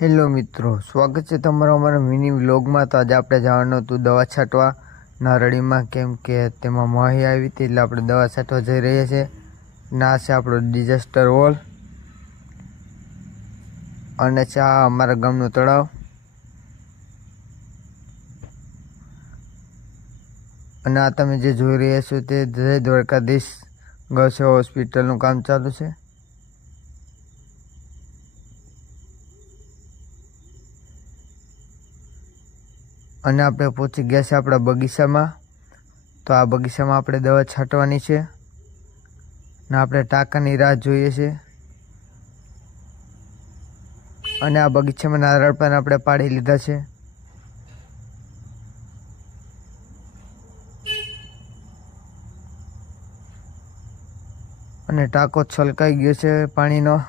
Hello મિત્રો, સ્વાગત છે તમારો અમારા મિની વ્લોગમાં। તો આજે આપણે જવાનું હતું દવા છાંટવા નારળીમાં, કેમ કે તેમાં મહી આવી હતી એટલે આપણે દવા છાંટવા જઈ રહ્યા છીએ। ના છે આપણો ડિઝાસ્ટર વોલ અને છે આ અમારા ગામનું તળાવ। અને આ તમે જે જોઈ રહ્યા છો તે જય દ્વારકાધીશ ગૌસેવા હોસ્પિટલનું કામ ચાલુ છે। અને આપણે પહોંચી ગયા છે આપણા બગીચામાં। તો આ બગીચામાં આપણે દવા છાંટવાની છે ને આપણે ટાંકાની રાહ જોઈએ છે। અને આ બગીચામાં નારળ પણ આપણે પાડી લીધા છે। અને ટાંકો છલકાઈ ગયો છે પાણીનો।